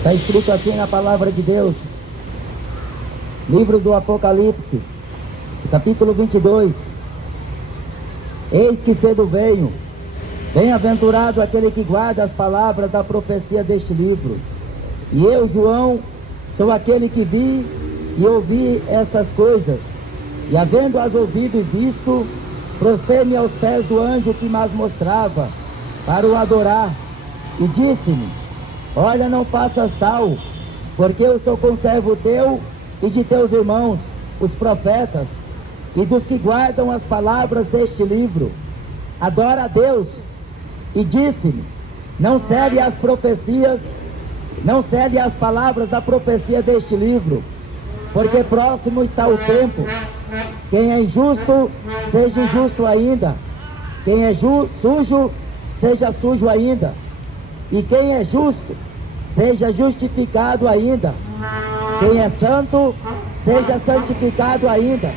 Está escrito assim na palavra de Deus, livro do Apocalipse, capítulo 22. Eis que cedo venho, bem-aventurado aquele que guarda as palavras da profecia deste livro. E eu, João, sou aquele que vi e ouvi estas coisas, e havendo-as ouvido e visto, prostei-me aos pés do anjo que me mostrava, para o adorar, e disse-me: olha, não faças tal, porque eu sou conservo teu e de teus irmãos, os profetas, e dos que guardam as palavras deste livro. Adora a Deus. E disse-me: não cele as profecias, não cele as palavras da profecia deste livro, porque próximo está o tempo. Quem é injusto, seja injusto ainda. Quem é sujo, seja sujo ainda. E quem é justo, seja justificado ainda. Quem é santo, seja santificado ainda.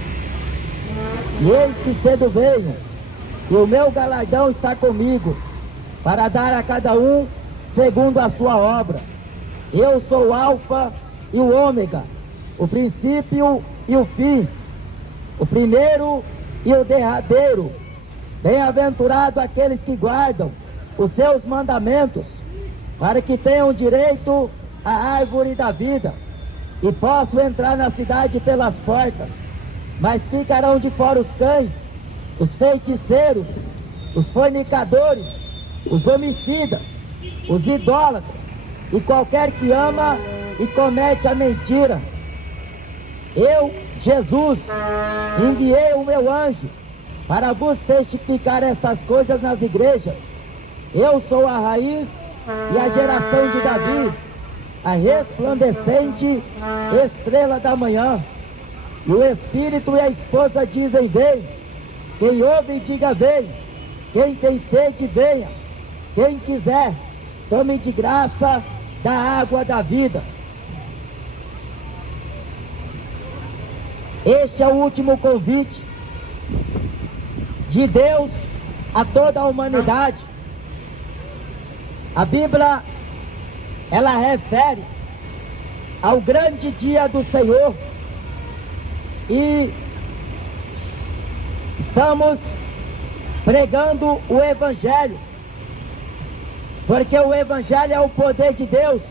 E eis que cedo venho, e o meu galardão está comigo, para dar a cada um segundo a sua obra. Eu sou o Alfa e o Ômega, o princípio e o fim, o primeiro e o derradeiro. Bem-aventurado aqueles que guardam os seus mandamentos, para que tenham direito à árvore da vida, e possam entrar na cidade pelas portas. Mas ficarão de fora os cães, os feiticeiros, os fornicadores, os homicidas, os idólatras, e qualquer que ama e comete a mentira. Eu, Jesus, enviei o meu anjo para vos testificar estas coisas nas igrejas. Eu sou a raiz e a geração de Davi, a resplandecente estrela da manhã. E o Espírito e a esposa dizem: vem. Quem ouve, diga: vem. Quem tem sede, venha. Quem quiser, tome de graça da água da vida. Este é o último convite de Deus a toda a humanidade. A Bíblia, ela refere ao grande dia do Senhor, e estamos pregando o Evangelho, porque o Evangelho é o poder de Deus.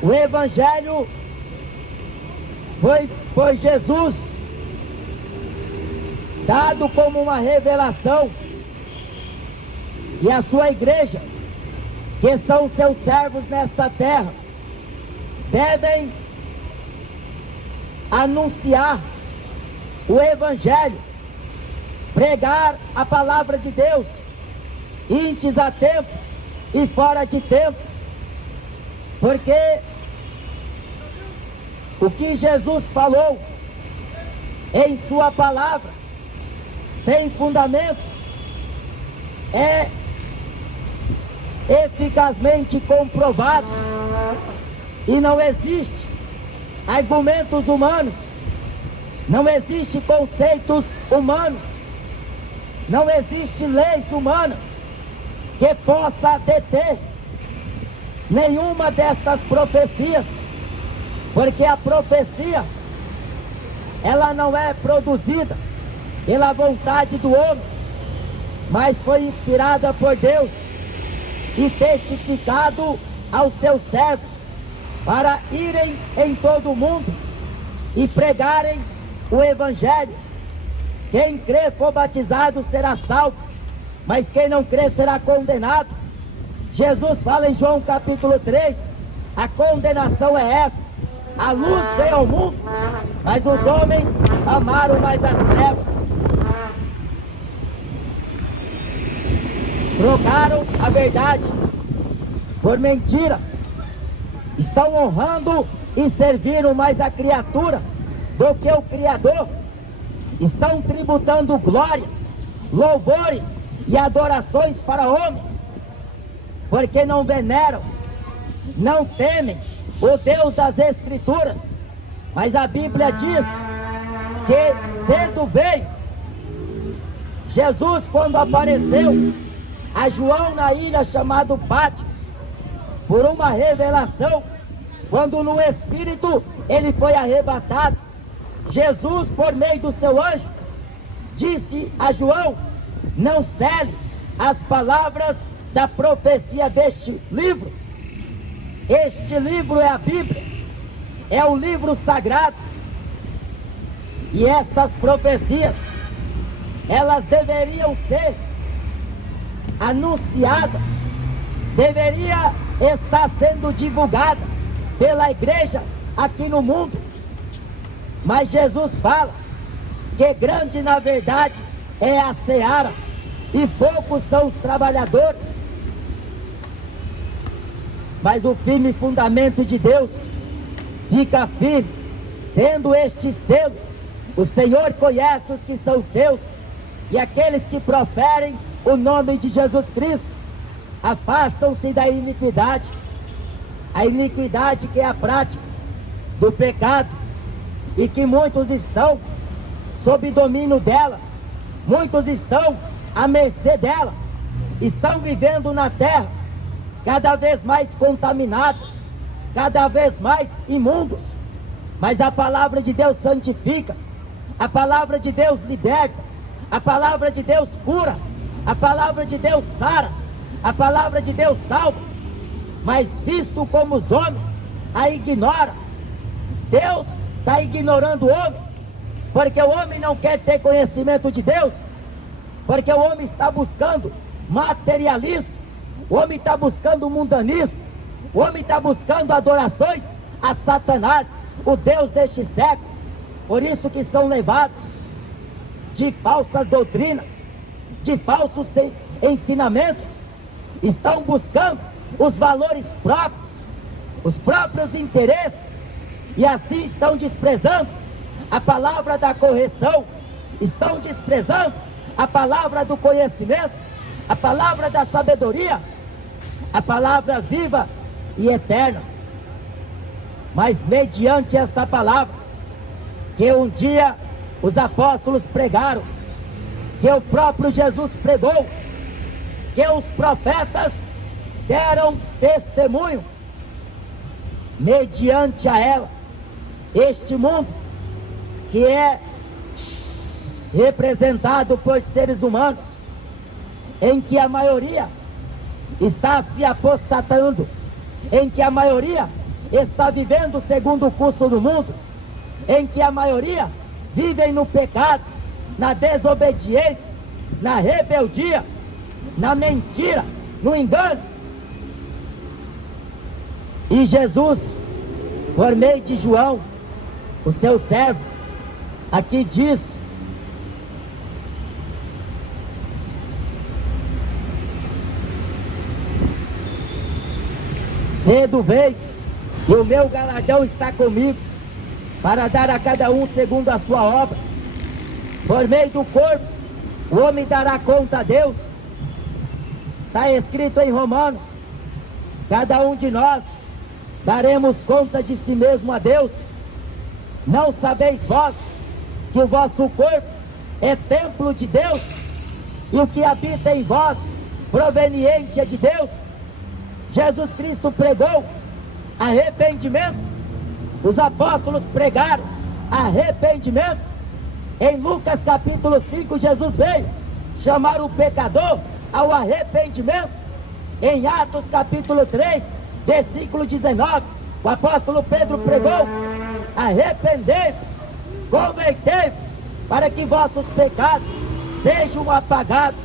O Evangelho foi por Jesus dado como uma revelação, e a sua igreja, que são seus servos nesta terra, devem anunciar o Evangelho, pregar a palavra de Deus, antes a tempo e fora de tempo, porque o que Jesus falou em sua palavra tem fundamento, é eficazmente comprovado, e não existe argumentos humanos, não existe conceitos humanos, não existe leis humanas que possa deter nenhuma destas profecias, porque a profecia, ela não é produzida pela vontade do homem, mas foi inspirada por Deus e testificado aos seus servos, para irem em todo o mundo e pregarem o Evangelho. Quem crê for batizado será salvo, mas quem não crê será condenado. Jesus fala em João capítulo 3, a condenação é essa: a luz veio ao mundo, mas os homens amaram mais as trevas, trocaram a verdade por mentira, estão honrando e servindo mais a criatura do que o Criador, estão tributando glórias, louvores e adorações para homens, porque não veneram, não temem o Deus das Escrituras. Mas a Bíblia diz que cedo veio Jesus, quando apareceu a João na ilha chamada Patmos, por uma revelação, quando no Espírito ele foi arrebatado. Jesus, por meio do seu anjo, disse a João: não cele as palavras da profecia deste livro. Este livro é a Bíblia, é o livro sagrado. E estas profecias, elas deveriam ser anunciadas, deveria estar sendo divulgada pela igreja aqui no mundo. Mas Jesus fala que grande, na verdade, é a seara e poucos são os trabalhadores. Mas o firme fundamento de Deus fica firme, tendo este selo: o Senhor conhece os que são seus, e aqueles que proferem o nome de Jesus Cristo afastam-se da iniquidade. A iniquidade, que é a prática do pecado, e que muitos estão sob domínio dela, muitos estão à mercê dela, estão vivendo na terra cada vez mais contaminados, cada vez mais imundos. Mas a palavra de Deus santifica, a palavra de Deus liberta, a palavra de Deus cura, a palavra de Deus sara, a palavra de Deus salva. Mas visto como os homens a ignoram, Deus está ignorando o homem, porque o homem não quer ter conhecimento de Deus, porque o homem está buscando materialismo, o homem está buscando mundanismo, o homem está buscando adorações a Satanás, o Deus deste século. Por isso que são levados de falsas doutrinas, de falsos ensinamentos, estão buscando os valores próprios, os próprios interesses, e assim estão desprezando a palavra da correção, estão desprezando a palavra do conhecimento, a palavra da sabedoria, a palavra viva e eterna. Mas mediante esta palavra, que um dia os apóstolos pregaram, que o próprio Jesus pregou, que os profetas deram testemunho, mediante a ela, este mundo, que é representado por seres humanos, em que a maioria está se apostatando, em que a maioria está vivendo segundo o curso do mundo, em que a maioria vivem no pecado, na desobediência, na rebeldia, na mentira, no engano. E Jesus, por meio de João, o seu servo, aqui diz: cedo veio, e o meu galardão está comigo, para dar a cada um segundo a sua obra. Por meio do corpo, o homem dará conta a Deus. Está escrito em Romanos: cada um de nós daremos conta de si mesmo a Deus. Não sabeis vós que o vosso corpo é templo de Deus, e o que habita em vós proveniente é de Deus? Jesus Cristo pregou arrependimento, os apóstolos pregaram arrependimento. Em Lucas capítulo 5, Jesus veio chamar o pecador ao arrependimento. Em Atos capítulo 3, versículo 19, o apóstolo Pedro pregou: arrependei-vos, convertei-vos, para que vossos pecados sejam apagados,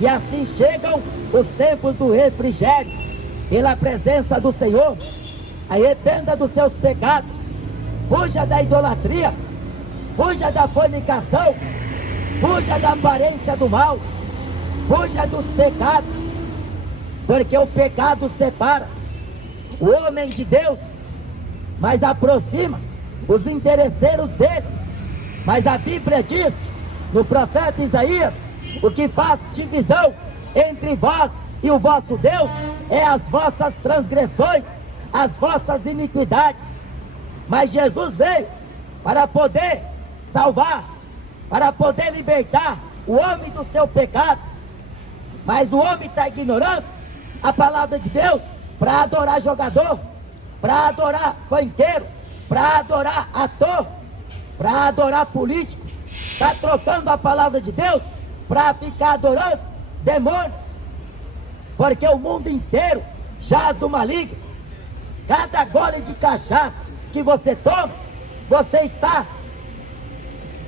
e assim chegam os tempos do refrigério pela presença do Senhor. Arrependa dos seus pecados, fuja da idolatria, fuja da fornicação, fuja da aparência do mal, fuja dos pecados, porque o pecado separa o homem de Deus, mas aproxima os interesseiros dele. Mas a Bíblia diz, no profeta Isaías: o que faz divisão entre vós e o vosso Deus é as vossas transgressões, as vossas iniquidades. Mas Jesus veio para poder salvar, para poder libertar o homem do seu pecado. Mas o homem está ignorando a palavra de Deus, para adorar jogador, para adorar banqueiro, para adorar ator, para adorar político. Está trocando a palavra de Deus para ficar adorando demônios, porque o mundo inteiro jaz do maligno. Cada gole de cachaça que você toma, você está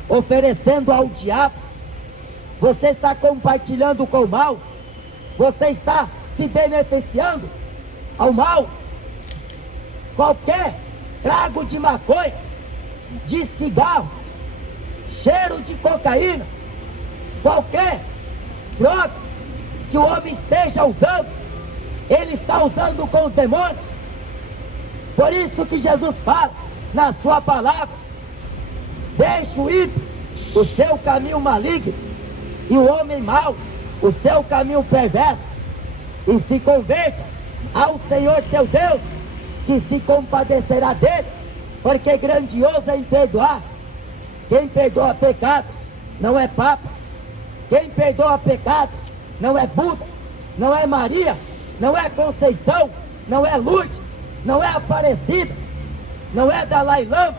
oferecendo ao diabo, você está compartilhando com o mal, você está se beneficiando ao mal. Qualquer trago de maconha, de cigarro, cheiro de cocaína, qualquer droga que o homem esteja usando, ele está usando com os demônios. Por isso que Jesus fala na sua palavra: deixe o ímpio o seu caminho maligno e o homem mau o seu caminho perverso, e se converta ao Senhor teu Deus, que se compadecerá dele, porque grandioso é em perdoar. Quem perdoa pecados não é Papa, quem perdoa pecados não é Buda, não é Maria, não é Conceição, não é Lourdes, não é Aparecida, não é Dalai Lama.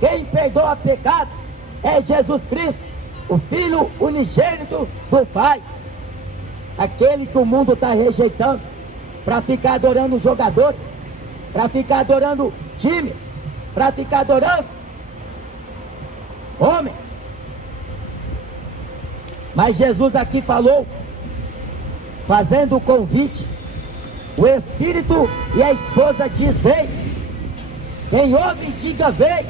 Quem perdoa pecados é Jesus Cristo, o Filho unigênito do Pai, aquele que o mundo está rejeitando para ficar adorando jogadores, para ficar adorando times, para ficar adorando homens. Mas Jesus aqui falou, fazendo o convite: o Espírito e a esposa diz: vem. Quem ouve, diga: vem.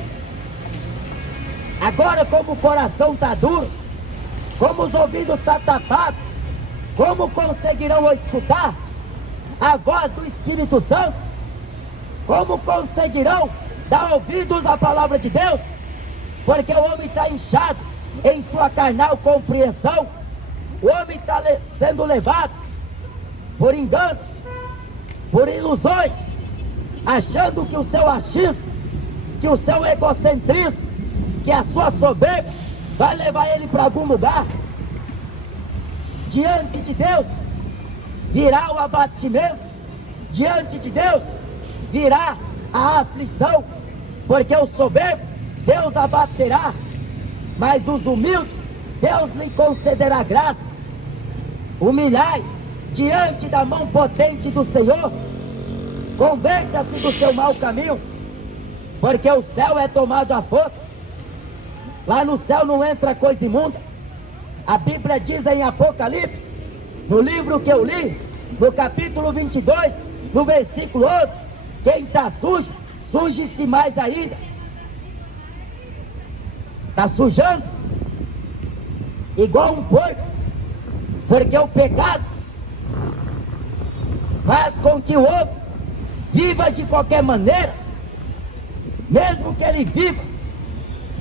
Agora, como o coração está duro, como os ouvidos estão tapados, como conseguirão escutar a voz do Espírito Santo? Como conseguirão dar ouvidos à palavra de Deus? Porque o homem está inchado em sua carnal compreensão. O homem está sendo levado por enganos, por ilusões, achando que o seu achismo, que o seu egocentrismo, que a sua soberba vai levar ele para algum lugar. Diante de Deus virá o abatimento, diante de Deus virá a aflição, porque o soberbo Deus abaterá, mas os humildes Deus lhe concederá graça. Humilhai diante da mão potente do Senhor, converta-se do seu mau caminho, porque o céu é tomado à força. Lá no céu não entra coisa imunda. A Bíblia diz em Apocalipse, no livro que eu li, no capítulo 22, no versículo 11, quem está sujo, suje-se mais ainda. Está sujando igual um porco, porque o pecado faz com que o homem viva de qualquer maneira, mesmo que ele viva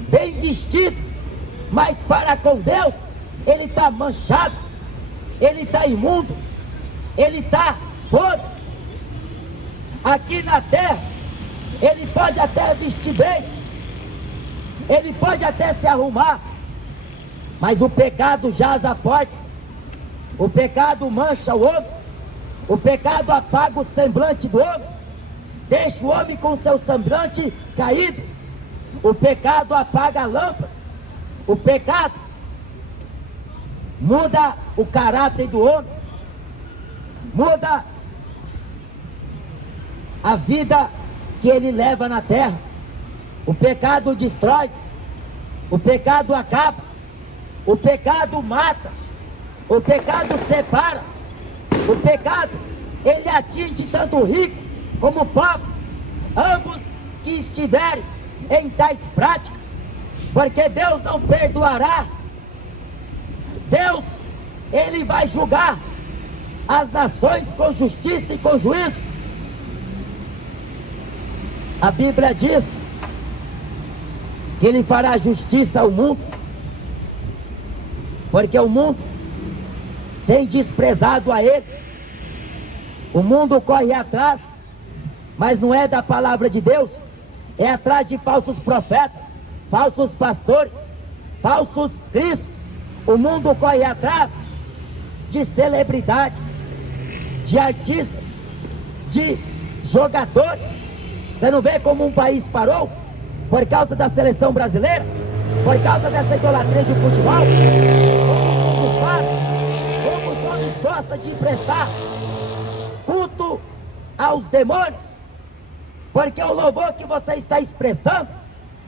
bem vestido, mas para com Deus ele está manchado, ele está imundo, ele está podre. Aqui na terra ele pode até vestir bem, ele pode até se arrumar, mas o pecado jaz à porta, o pecado mancha o homem, o pecado apaga o semblante do homem, deixa o homem com seu semblante caído. O pecado apaga a lâmpada, o pecado muda o caráter do homem, muda a vida que ele leva na terra. O pecado destrói, o pecado acaba, o pecado mata, o pecado separa, o pecado ele atinge tanto o rico como o pobre, ambos que estiverem em tais práticas, porque Deus não perdoará. Deus, ele vai julgar as nações com justiça e com juízo. A Bíblia diz que ele fará justiça ao mundo, porque o mundo tem desprezado a ele. O mundo corre atrás, mas não é da palavra de Deus, é atrás de falsos profetas, falsos pastores, falsos cristos. O mundo corre atrás de celebridades, de artistas, de jogadores. Você não vê como um país parou por causa da seleção brasileira? Por causa dessa idolatria de futebol? Como os homens gostam de emprestar culto aos demônios? Porque o louvor que você está expressando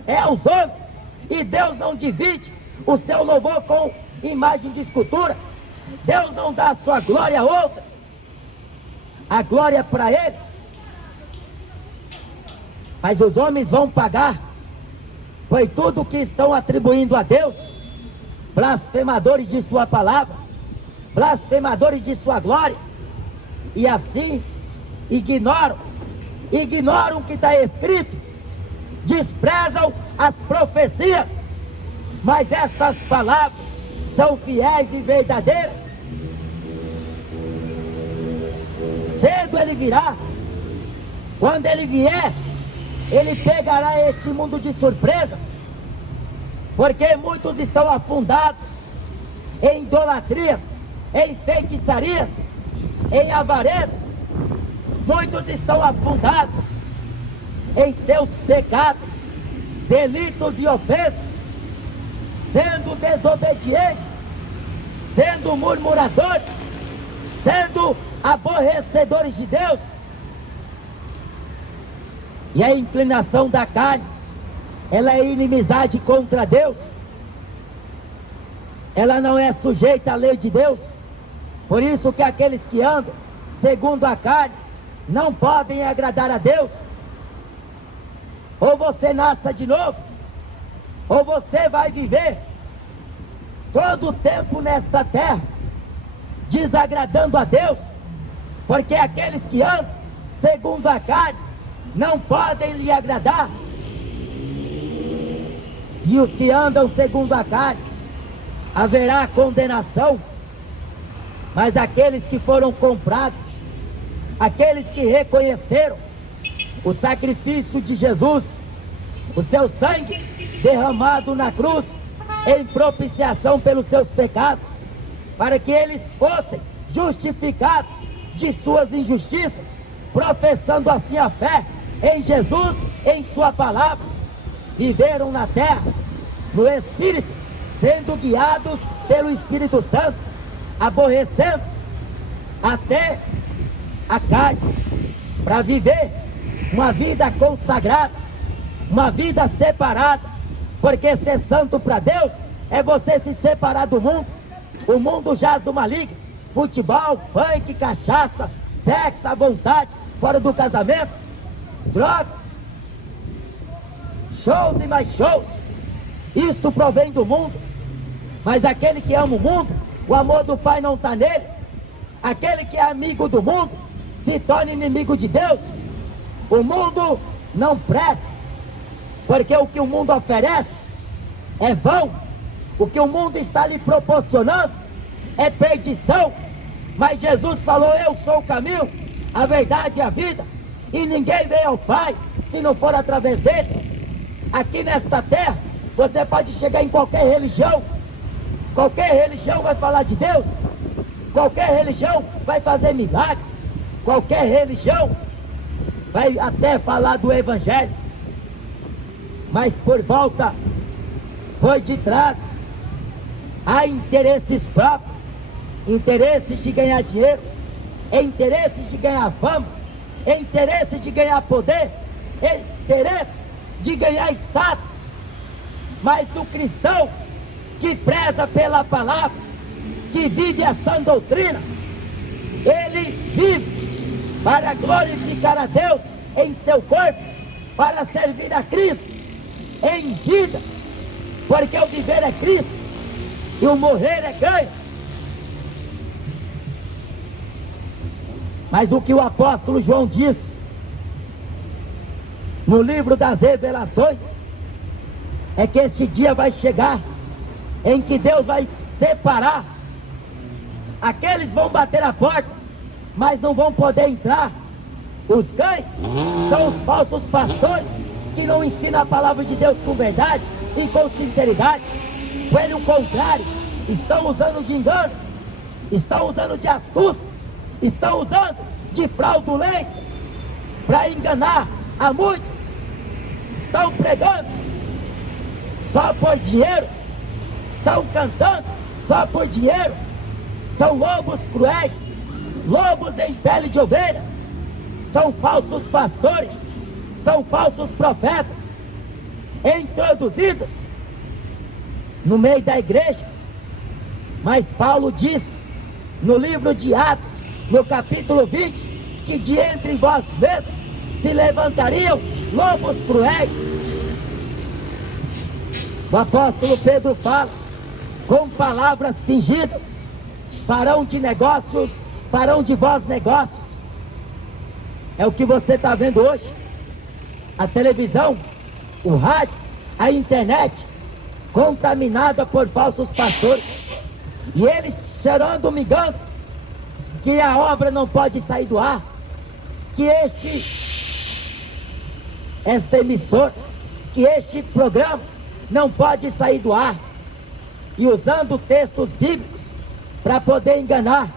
é aos homens, e Deus não divide o seu louvor com imagem de escultura. Deus não dá a sua glória a outra. A glória é para Ele. Mas os homens vão pagar por tudo que estão atribuindo a Deus, blasfemadores de sua palavra, blasfemadores de sua glória, e assim ignoram o que está escrito, desprezam as profecias. Mas estas palavras são fiéis e verdadeiras. Cedo Ele virá. Quando Ele vier, Ele pegará este mundo de surpresa, porque muitos estão afundados em idolatrias, em feitiçarias, em avarezas. Muitos estão afundados em seus pecados, delitos e ofensas, sendo desobedientes, sendo murmuradores, sendo aborrecedores de Deus. E a inclinação da carne, ela é inimizade contra Deus. Ela não é sujeita à lei de Deus. Por isso que aqueles que andam segundo a carne não podem agradar a Deus. Ou você nasça de novo, ou você vai viver todo o tempo nesta terra desagradando a Deus, porque aqueles que andam segundo a carne não podem lhe agradar. E os que andam segundo a carne, haverá condenação. Mas aqueles que foram comprados, aqueles que reconheceram o sacrifício de Jesus, o seu sangue derramado na cruz em propiciação pelos seus pecados, para que eles fossem justificados de suas injustiças, professando assim a fé em Jesus, em sua palavra, viveram na terra, no Espírito, sendo guiados pelo Espírito Santo, aborrecendo até a carne, para viver uma vida consagrada, uma vida separada, porque ser santo para Deus é você se separar do mundo. O mundo jaz do maligno, futebol, funk, cachaça, sexo à vontade, fora do casamento, drogas, shows e mais shows. Isto provém do mundo. Mas aquele que ama o mundo, o amor do Pai não está nele. Aquele que é amigo do mundo se torna inimigo de Deus. O mundo não presta, porque o que o mundo oferece é vão. O que o mundo está lhe proporcionando é perdição. Mas Jesus falou: eu sou o caminho, a verdade e a vida, e ninguém vem ao Pai se não for através dele. Aqui nesta terra você pode chegar em qualquer religião vai falar de Deus, qualquer religião vai fazer milagre, qualquer religião vai até falar do Evangelho, mas por volta, por detrás, há interesses próprios, interesses de ganhar dinheiro, interesses de ganhar fama, interesses de ganhar poder, interesses de ganhar status. Mas o cristão que preza pela palavra, que vive a sã doutrina, ele vive para glorificar a Deus em seu corpo, para servir a Cristo em vida, porque o viver é Cristo e o morrer é ganho. Mas o que o apóstolo João diz no livro das Revelações é que este dia vai chegar em que Deus vai separar. Aqueles vão bater a porta, mas não vão poder entrar. Os cães são os falsos pastores que não ensinam a palavra de Deus com verdade e com sinceridade. Pelo contrário, estão usando de engano, estão usando de astúcia, estão usando de fraudulência para enganar a muitos. Estão pregando só por dinheiro, estão cantando só por dinheiro. São lobos cruéis, lobos em pele de ovelha, são falsos pastores, são falsos profetas, introduzidos no meio da igreja. Mas Paulo disse no livro de Atos, no capítulo 20, que de entre vós mesmos se levantariam lobos cruéis. O apóstolo Pedro fala: com palavras fingidas farão de negócios, farão de vós negócios. É o que você está vendo hoje. A televisão, o rádio, a internet, contaminada por falsos pastores, e eles cheirando, migando, que a obra não pode sair do ar, que esta emissora, que este programa não pode sair do ar, e usando textos bíblicos para poder enganar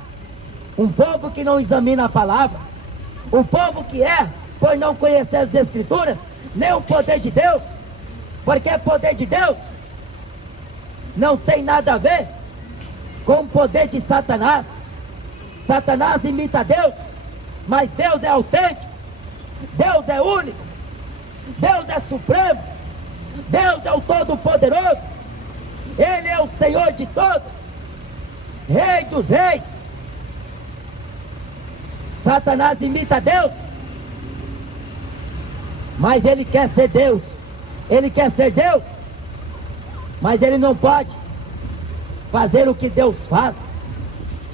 um povo que não examina a palavra, um povo que por não conhecer as escrituras, nem o poder de Deus, porque o poder de Deus não tem nada a ver com o poder de Satanás. Satanás imita Deus, mas Deus é autêntico, Deus é único, Deus é supremo, Deus é o Todo-Poderoso, Ele é o Senhor de todos, Rei dos reis. Satanás imita Deus, mas ele quer ser Deus, ele quer ser Deus, mas ele não pode fazer o que Deus faz,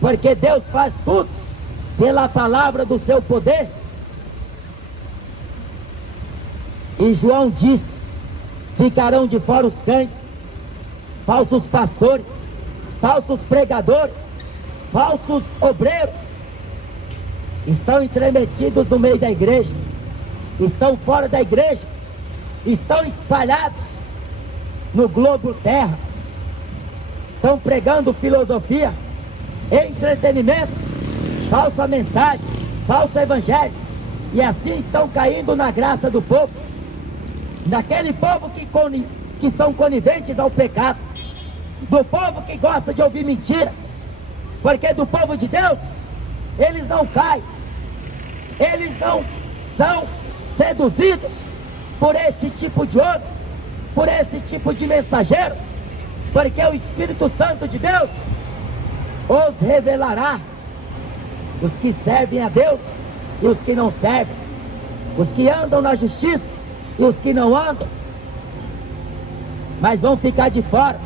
porque Deus faz tudo pela palavra do seu poder. E João disse: ficarão de fora os cães, falsos pastores, falsos pregadores, falsos obreiros, estão entremetidos no meio da igreja, estão fora da igreja, estão espalhados no globo terra, estão pregando filosofia, entretenimento, falsa mensagem, falso evangelho, e assim estão caindo na graça do povo, daquele povo que são coniventes ao pecado, do povo que gosta de ouvir mentira, porque do povo de Deus eles não caem, eles não são seduzidos por este tipo de homem, por esse tipo de mensageiro, porque o Espírito Santo de Deus os revelará os que servem a Deus e os que não servem, os que andam na justiça e os que não andam, mas vão ficar de fora.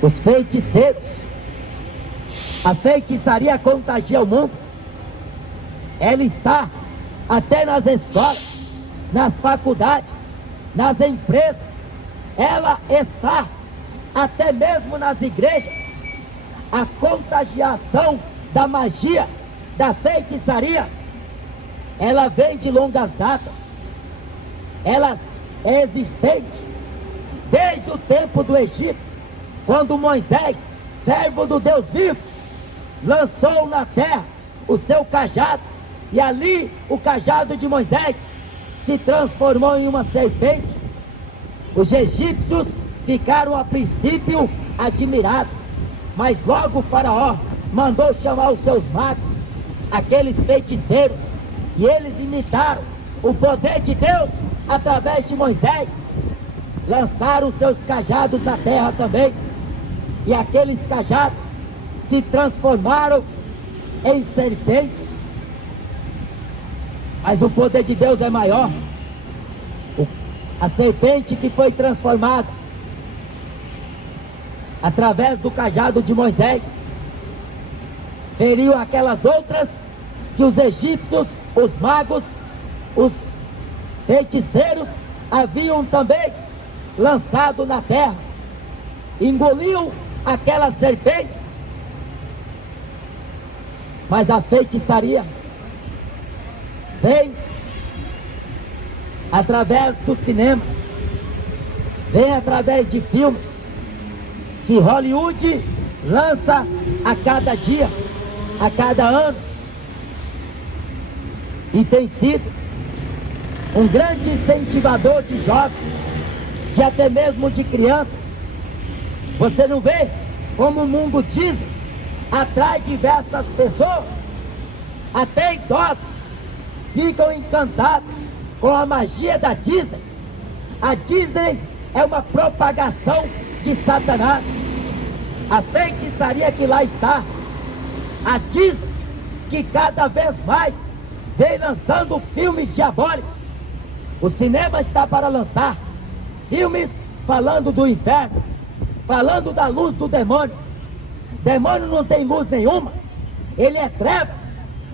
Os feiticeiros, a feitiçaria contagia o mundo, ela está até nas escolas, nas faculdades, nas empresas, ela está até mesmo nas igrejas. A contagiação da magia, da feitiçaria, ela vem de longas datas, ela é existente desde o tempo do Egito, quando Moisés, servo do Deus vivo, lançou na terra o seu cajado, e ali o cajado de Moisés se transformou em uma serpente. Os egípcios ficaram a princípio admirados, mas logo o faraó mandou chamar os seus magos, aqueles feiticeiros, e eles imitaram o poder de Deus através de Moisés, lançaram seus cajados na terra também, e aqueles cajados se transformaram em serpentes. Mas o poder de Deus é maior. A serpente que foi transformada através do cajado de Moisés feriu aquelas outras que os egípcios, os magos, os feiticeiros haviam também lançado na terra. Engoliu aquelas serpentes, mas a feitiçaria vem através do cinema, vem através de filmes que Hollywood lança a cada dia, a cada ano e tem sido um grande incentivador de jovens, de até mesmo de crianças. Você não vê como o mundo Disney atrai diversas pessoas, até idosos ficam encantados com a magia da Disney. A Disney é uma propagação de Satanás, a feitiçaria que lá está. A Disney que cada vez mais vem lançando filmes diabólicos. O cinema está para lançar filmes falando do inferno, falando da luz do demônio. Demônio não tem luz nenhuma, ele é trevas,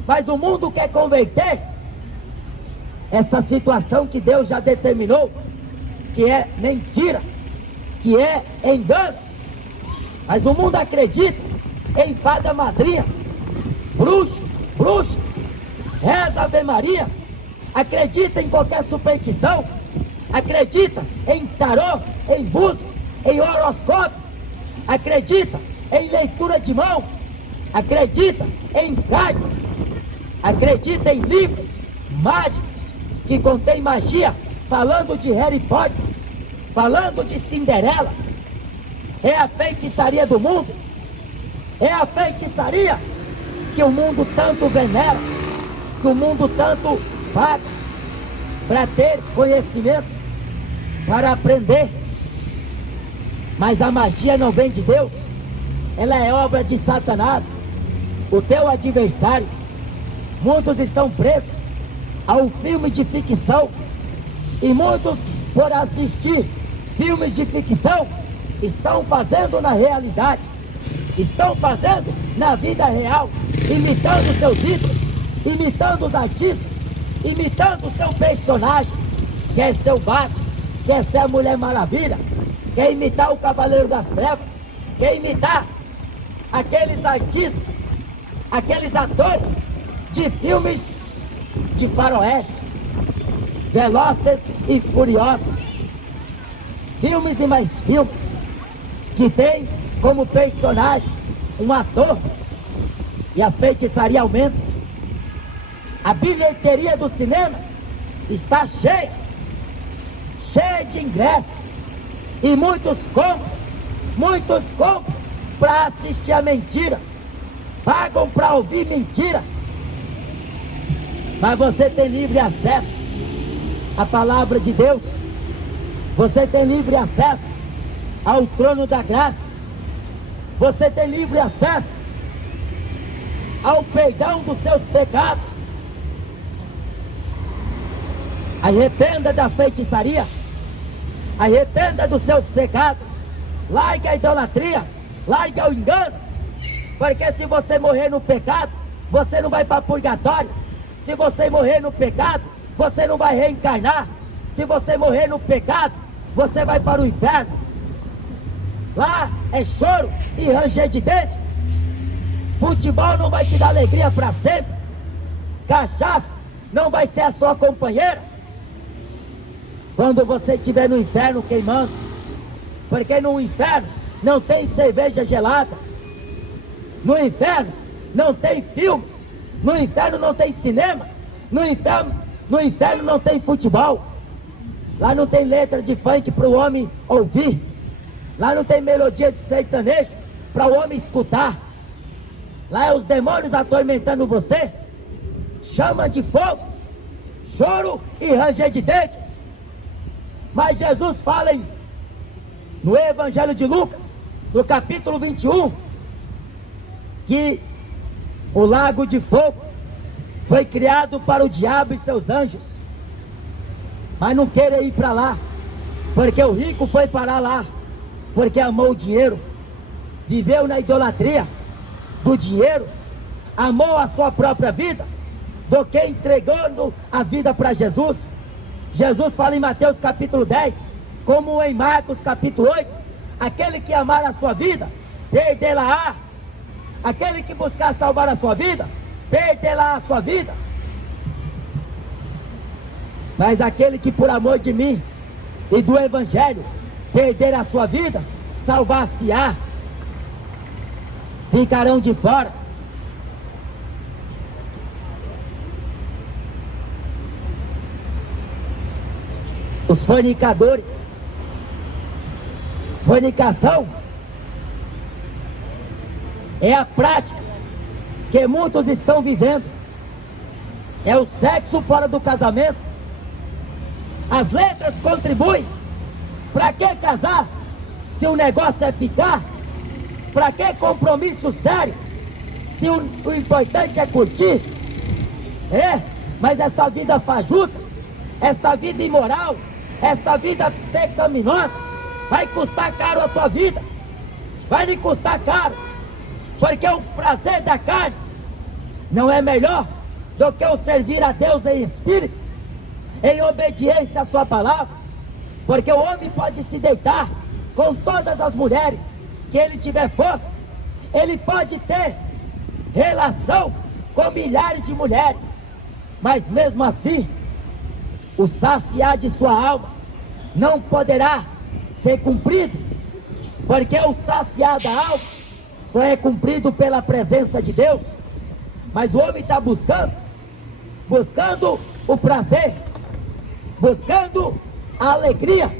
mas o mundo quer converter essa situação que Deus já determinou, que é mentira, que é engano. Mas o mundo acredita em fada madrinha, bruxa, reza Ave Maria, acredita em qualquer superstição, acredita em tarô, em búzios, em horoscópio, acredita em leitura de mão, acredita em cartas, acredita em livros mágicos que contém magia, falando de Harry Potter, falando de Cinderela. É a feitiçaria do mundo, é a feitiçaria que o mundo tanto venera, que o mundo tanto paga para ter conhecimento, para aprender. Mas a magia não vem de Deus, ela é obra de Satanás, o teu adversário. Muitos estão presos a um filme de ficção, e muitos, por assistir filmes de ficção, estão fazendo na realidade, estão fazendo na vida real, imitando seus ídolos, imitando os artistas, imitando o seu personagem, quer ser o Batman, quer ser a Mulher Maravilha, quer imitar o Cavaleiro das Trevas, quer imitar aqueles artistas, aqueles atores de filmes de faroeste, Velozes e Furiosos, filmes e mais filmes, que tem como personagem um ator, e a feitiçaria aumenta. A bilheteria do cinema está cheia de ingressos, e muitos compram para assistir a mentira, pagam para ouvir mentira. Mas você tem livre acesso à palavra de Deus, você tem livre acesso ao trono da graça, você tem livre acesso ao perdão dos seus pecados. Arrependa da feitiçaria, arrependa dos seus pecados, largue a idolatria, largue o engano, porque se você morrer no pecado, você não vai para purgatório. Se você morrer no pecado, você não vai reencarnar. Se você morrer no pecado, você vai para o inferno. Lá é choro e ranger de dentes. Futebol não vai te dar alegria para sempre. Cachaça não vai ser a sua companheira quando você estiver no inferno queimando. Porque no inferno não tem cerveja gelada, no inferno não tem filme, no inferno não tem cinema, no inferno não tem futebol. Lá não tem letra de funk para o homem ouvir, lá não tem melodia de sertanejo para o homem escutar. Lá é os demônios atormentando você, chama de fogo, choro e ranger de dentes. Mas Jesus fala no Evangelho de Lucas, no capítulo 21, que o lago de fogo foi criado para o diabo e seus anjos. Mas não queira ir para lá, porque o rico foi parar lá, porque amou o dinheiro, viveu na idolatria do dinheiro, amou a sua própria vida, do que entregando a vida para Jesus. Jesus fala em Mateus capítulo 10, como em Marcos capítulo 8, aquele que amar a sua vida, perdê-la-á. Aquele que buscar salvar a sua vida, perdê-la a sua vida. Mas aquele que por amor de mim e do Evangelho perder a sua vida, salvar-se-á. Ficarão de fora. os fornicadores. Fornicação é a prática que muitos estão vivendo. É o sexo fora do casamento. As letras contribuem. Para que casar se o negócio é ficar? Para que compromisso sério se o importante é curtir? Mas esta vida fajuta, esta vida imoral, esta vida pecaminosa vai custar caro a tua vida. Vai lhe custar caro. Porque o prazer da carne não é melhor do que o servir a Deus em espírito, em obediência à sua palavra. Porque o homem pode se deitar com todas as mulheres que ele tiver força. Ele pode ter relação com milhares de mulheres, mas mesmo assim o saciar de sua alma não poderá ser cumprido. Porque o saciar da alma só é cumprido pela presença de Deus. Mas o homem está buscando o prazer, buscando a alegria,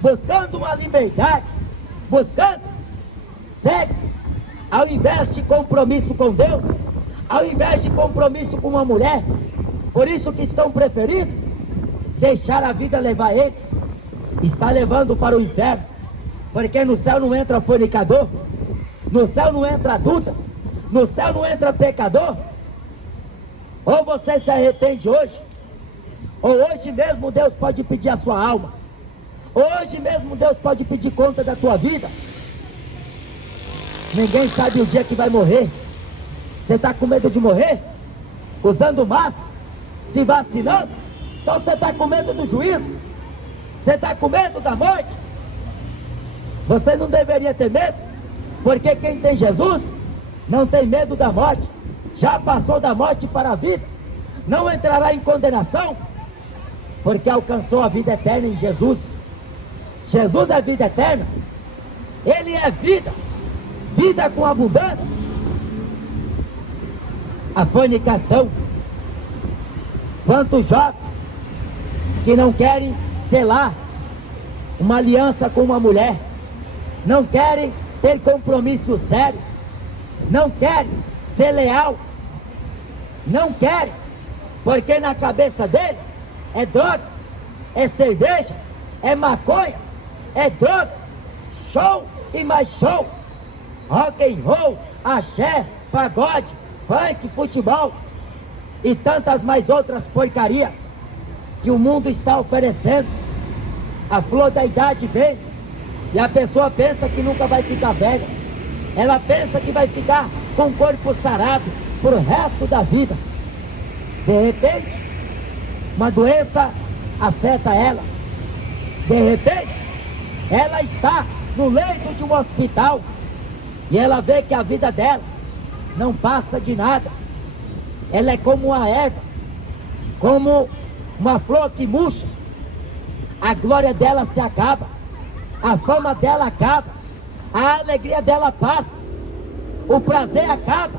buscando uma liberdade, buscando sexo, ao invés de compromisso com Deus, ao invés de compromisso com uma mulher. Por isso que estão preferindo deixar a vida levar eles. Está levando para o inferno. Porque no céu não entra fornicador, no céu não entra adulta, no céu não entra pecador. Ou você se arrepende hoje, ou hoje mesmo Deus pode pedir a sua alma. Hoje mesmo Deus pode pedir conta da tua vida. Ninguém sabe o dia que vai morrer. Você está com medo de morrer? Usando máscara, se vacinando? Então você está com medo do juízo? Você está com medo da morte? Você não deveria ter medo, porque quem tem Jesus não tem medo da morte. Já passou da morte para a vida, não entrará em condenação, porque alcançou a vida eterna em Jesus. Jesus é vida eterna, Ele é vida, vida com abundância. A fornicação. Quantos jovens que não querem selar uma aliança com uma mulher, não querem ter compromisso sério, não querem ser leal, não querem, porque na cabeça deles é drogas, é cerveja, é maconha, é drogas, show e mais show, rock and roll, axé, pagode, funk, futebol e tantas mais outras porcarias que o mundo está oferecendo. A flor da idade vem e a pessoa pensa que nunca vai ficar velha. Ela pensa que vai ficar com o corpo sarado pro resto da vida. De repente, uma doença afeta ela. De repente, ela está no leito de um hospital e ela vê que a vida dela não passa de nada. Ela é como uma erva, como uma flor que murcha. A glória dela se acaba, a fama dela acaba, a alegria dela passa, o prazer acaba.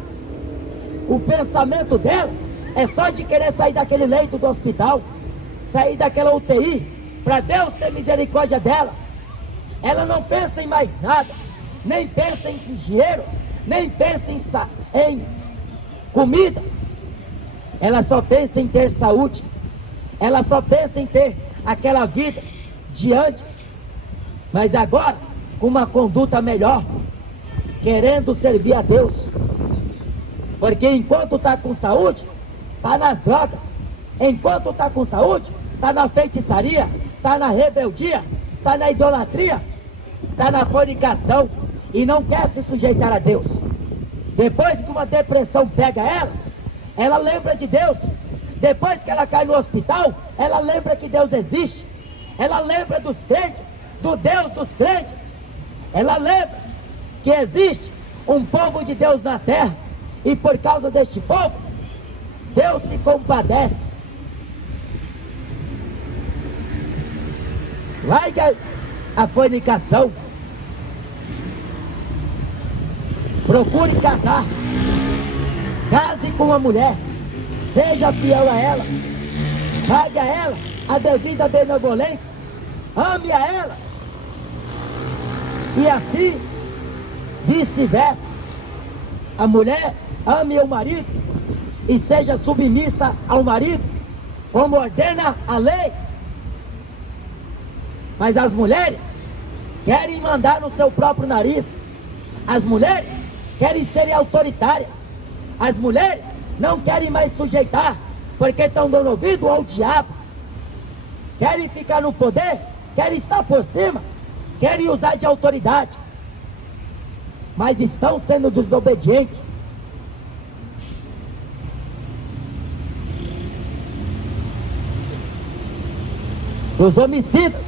O pensamento dela é só de querer sair daquele leito do hospital, sair daquela UTI, para Deus ter misericórdia dela. Ela não pensa em mais nada, nem pensa em dinheiro, nem pensa em comida. Ela só pensa em ter saúde, ela só pensa em ter aquela vida de antes, mas agora com uma conduta melhor, querendo servir a Deus. Porque enquanto está com saúde, está nas drogas. Enquanto está com saúde, está na feitiçaria, está na rebeldia, está na idolatria, está na fornicação e não quer se sujeitar a Deus. Depois que uma depressão pega ela, ela lembra de Deus. Depois que ela cai no hospital, ela lembra que Deus existe. Ela lembra dos crentes, do Deus dos crentes. Ela lembra que existe um povo de Deus na terra. E por causa deste povo, Deus se compadece. Larga a fornicação. Procure casar. Case com uma mulher. Seja fiel a ela. Pague a ela a devida benevolência. ame a ela. E assim, vice-versa. A mulher ame o marido e seja submissa ao marido, como ordena a lei. Mas as mulheres querem mandar no seu próprio nariz. As mulheres querem ser autoritárias. As mulheres não querem mais sujeitar, porque estão dando ouvido ao diabo. Querem ficar no poder, querem estar por cima, querem usar de autoridade, mas estão sendo desobedientes. Os homicidas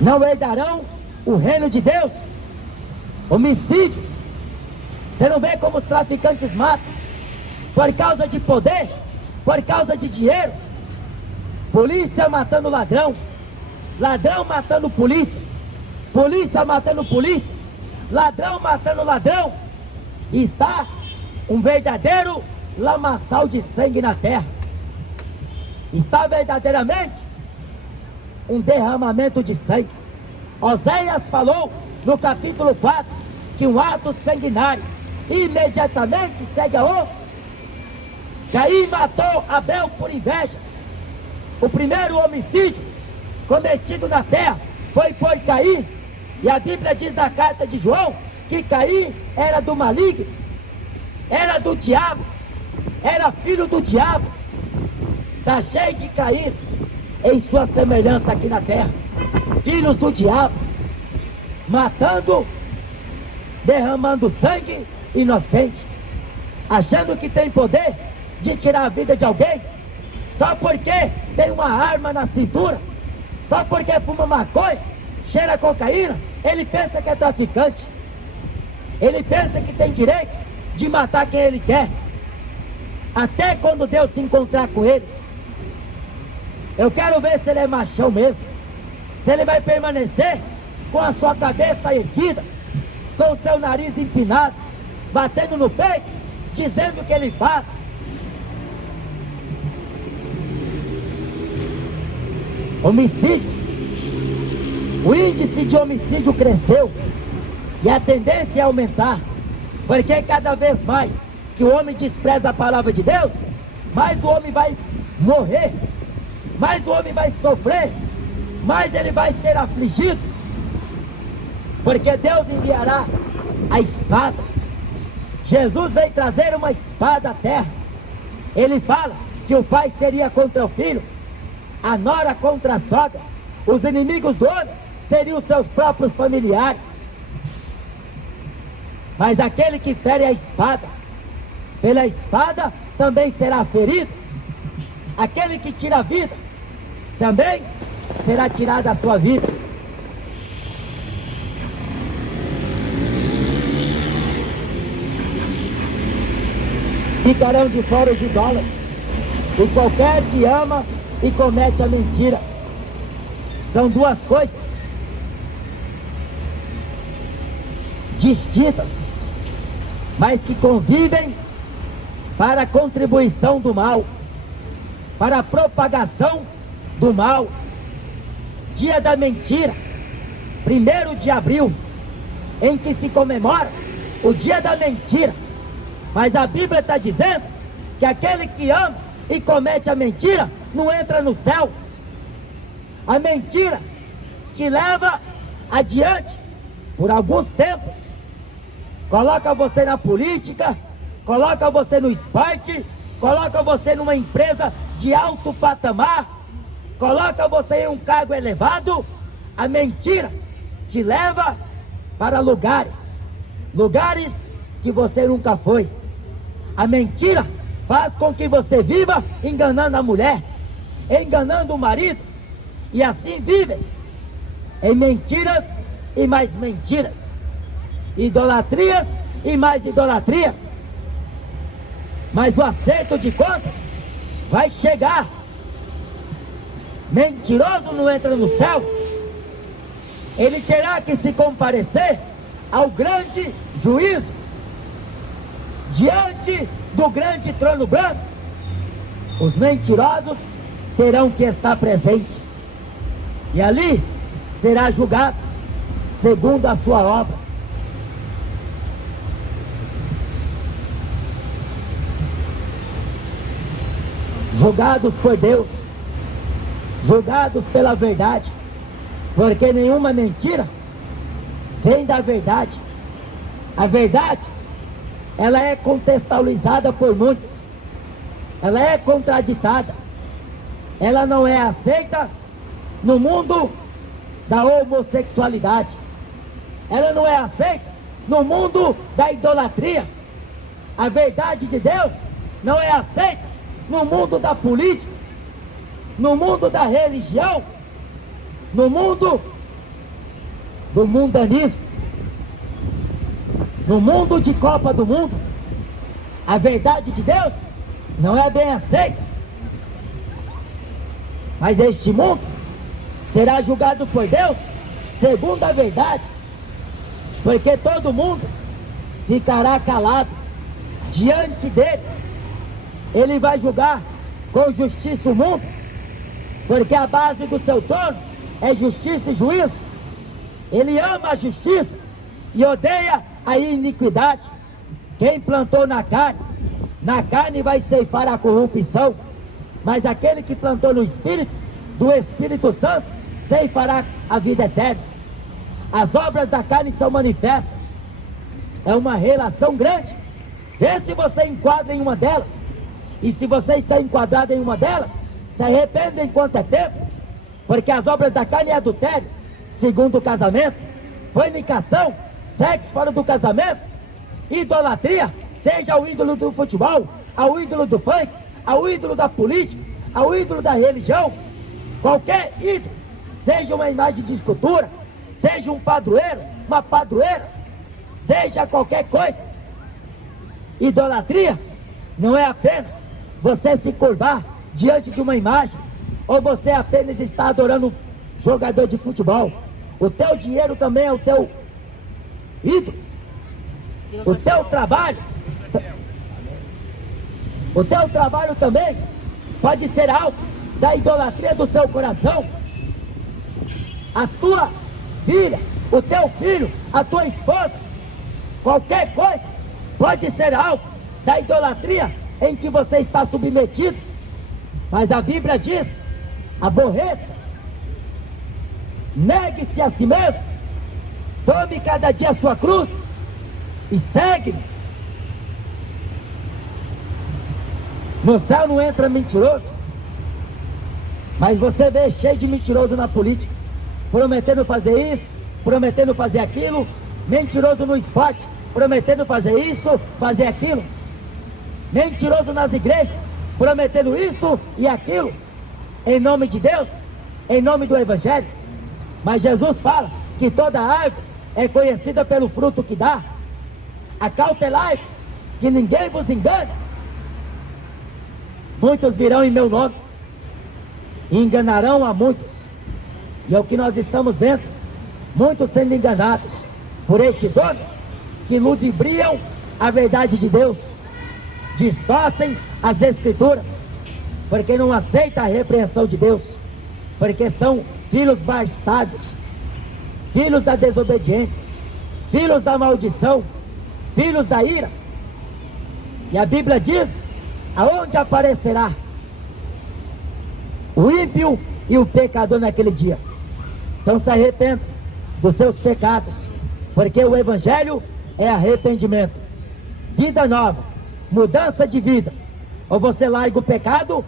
não herdarão o reino de Deus. Homicídio, você não vê como os traficantes matam? Por causa de poder, por causa de dinheiro. Polícia matando ladrão, ladrão matando polícia, polícia matando polícia, ladrão matando ladrão. E está um verdadeiro lamaçal de sangue na terra. Está verdadeiramente um derramamento de sangue. Oséias falou no capítulo 4 que um ato sanguinário imediatamente segue a outro. Caim matou Abel por inveja. O primeiro homicídio cometido na terra foi por Caim. E a Bíblia diz na carta de João que Caim era do maligno, era do diabo, era filho do diabo. Está cheio de Caís em sua semelhança aqui na terra. Filhos do diabo, matando, derramando sangue inocente, achando que tem poder de tirar a vida de alguém, só porque tem uma arma na cintura, só porque fuma maconha, cheira cocaína. Ele pensa que é traficante, ele pensa que tem direito de matar quem ele quer, até quando Deus se encontrar com ele. Eu quero ver se ele é machão mesmo, se ele vai permanecer com a sua cabeça erguida, com o seu nariz empinado, batendo no peito, dizendo o que ele faz. Homicídios, o índice de homicídio cresceu e a tendência é aumentar, porque cada vez mais que o homem despreza a palavra de Deus, mais o homem vai morrer, mais o homem vai sofrer, mais ele vai ser afligido, porque Deus enviará a espada. Jesus veio trazer uma espada à terra. Ele fala que o pai seria contra o filho, a nora contra a sogra, os inimigos do homem seriam seus próprios familiares. Mas aquele que fere a espada, pela espada também será ferido. Aquele que tira a vida, também será tirada a sua vida. Ficarão de fora os idólatras, e qualquer que ama e comete a mentira. São duas coisas distintas, mas que convivem para a contribuição do mal, para a propagação do mal. Dia da mentira, 1º de abril, em que se comemora o dia da mentira. Mas a Bíblia está dizendo que aquele que ama e comete a mentira não entra no céu. A mentira te leva adiante por alguns tempos, coloca você na política, coloca você no esporte, coloca você numa empresa de alto patamar, coloca você em um cargo elevado. A mentira te leva para lugares que você nunca foi. A mentira faz com que você viva enganando a mulher, enganando o marido, e assim vivem em mentiras e mais mentiras, idolatrias e mais idolatrias. Mas o acerto de contas vai chegar. Mentiroso não entra no céu. Ele terá que se comparecer ao grande juízo, diante do grande trono branco. Os mentirosos terão que estar presentes. e ali será julgado segundo a sua obra. Julgados por Deus, julgados pela verdade, porque nenhuma mentira vem da verdade. A verdade, ela é contextualizada por muitos, ela é contraditada, ela não é aceita no mundo da homossexualidade, ela não é aceita no mundo da idolatria. A verdade de Deus não é aceita no mundo da política, no mundo da religião, no mundo do mundanismo, no mundo de Copa do Mundo. A verdade de Deus não é bem aceita, mas este mundo será julgado por Deus segundo a verdade, porque todo mundo ficará calado diante dele. Ele vai julgar com justiça o mundo, porque a base do seu trono é justiça e juízo. Ele ama a justiça e odeia a iniquidade. Quem plantou na carne vai ceifar a corrupção, mas aquele que plantou no Espírito, do Espírito Santo, ceifará a vida eterna. As obras da carne são manifestas, é uma relação grande. Vê se você enquadra em uma delas, e se você está enquadrado em uma delas, se arrependa enquanto é tempo, porque as obras da carne é adultério, segundo o casamento, fornicação, sexo fora do casamento, idolatria, seja o ídolo do futebol, ao ídolo do funk, ao ídolo da política, ao ídolo da religião, qualquer ídolo, seja uma imagem de escultura, seja um padroeiro, uma padroeira, seja qualquer coisa. Idolatria não é apenas você se curvar diante de uma imagem, ou você apenas está adorando um jogador de futebol. O teu dinheiro também é o teu ídolo. O teu trabalho também pode ser alvo da idolatria do seu coração. A tua filha, o teu filho, a tua esposa, qualquer coisa pode ser alvo da idolatria em que você está submetido. Mas a Bíblia diz: aborreça, negue-se a si mesmo, tome cada dia a sua cruz e segue-me. No céu não entra mentiroso, mas você vê cheio de mentiroso na política, prometendo fazer isso, prometendo fazer aquilo. Mentiroso no esporte, prometendo fazer isso, fazer aquilo. Mentiroso nas igrejas, prometendo isso e aquilo, em nome de Deus, em nome do Evangelho. Mas Jesus fala que toda árvore é conhecida pelo fruto que dá. Acautelai, que ninguém vos engane. Muitos virão em meu nome e enganarão a muitos. E é o que nós estamos vendo, muitos sendo enganados por estes homens que ludibriam a verdade de Deus, distorcem as Escrituras, porque não aceitam a repreensão de Deus, porque são filhos bastardos, filhos da desobediência, filhos da maldição, filhos da ira. E a Bíblia diz: aonde aparecerá o ímpio e o pecador naquele dia? Então se arrependa dos seus pecados, porque o Evangelho é arrependimento, vida nova, mudança de vida. Ou você larga o pecado,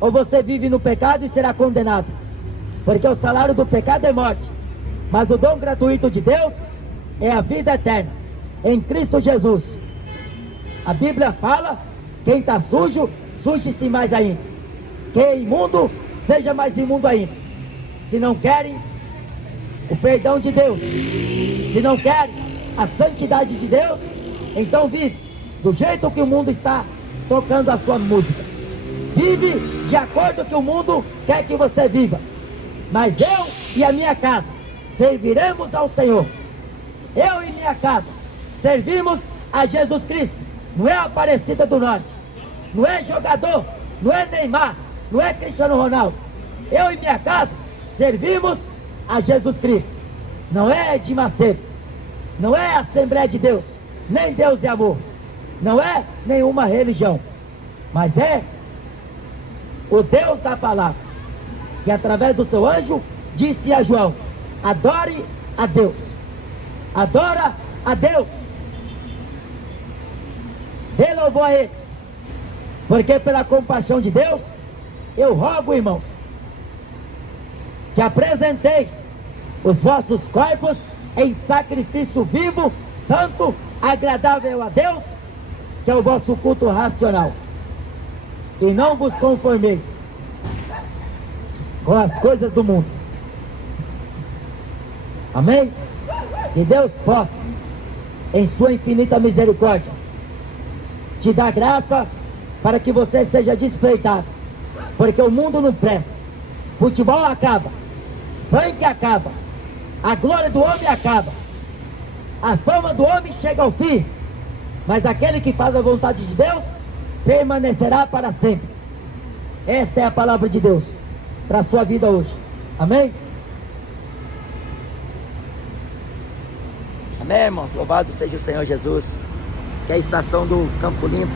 ou você vive no pecado e será condenado, porque o salário do pecado é morte, mas o dom gratuito de Deus é a vida eterna em Cristo Jesus. A Bíblia fala: quem está sujo, suje-se mais ainda. Quem é imundo, seja mais imundo ainda. Se não querem o perdão de Deus, se não querem a santidade de Deus, então vive do jeito que o mundo está tocando a sua música. Vive de acordo com o que o mundo quer que você viva. Mas eu e a minha casa serviremos ao Senhor. Eu e minha casa servimos a Jesus Cristo. Não é a Aparecida do Norte, não é jogador, não é Neymar, não é Cristiano Ronaldo. Eu e minha casa servimos a Jesus Cristo. Não é de Macedo, não é a Assembleia de Deus, nem Deus é amor, não é nenhuma religião, mas é o Deus da palavra, que através do seu anjo disse a João: adore a Deus, adora a Deus, dê louvor a Ele, porque pela compaixão de Deus, eu rogo, irmãos, que apresenteis os vossos corpos em sacrifício vivo, santo, agradável a Deus, que é o vosso culto racional. E não vos conformeis com as coisas do mundo. Amém? Que Deus possa, em sua infinita misericórdia, te dar graça para que você seja despertado, porque o mundo não presta, futebol acaba, funk acaba, a glória do homem acaba, a fama do homem chega ao fim, mas aquele que faz a vontade de Deus permanecerá para sempre. Esta é a palavra de Deus para a sua vida hoje. Amém? Amém, irmãos? Louvado seja o Senhor Jesus. Que é a estação do Campo Limpo,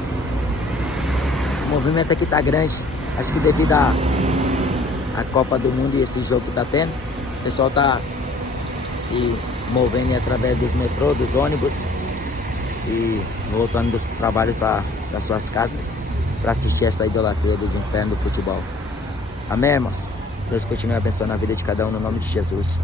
o movimento aqui está grande. Acho que devido à Copa do Mundo e esse jogo que está tendo, o pessoal está se movendo através dos metrôs, dos ônibus e voltando dos trabalhos para suas casas para assistir essa idolatria dos infernos do futebol. Amém, irmãos? Deus continue abençoando a vida de cada um no nome de Jesus.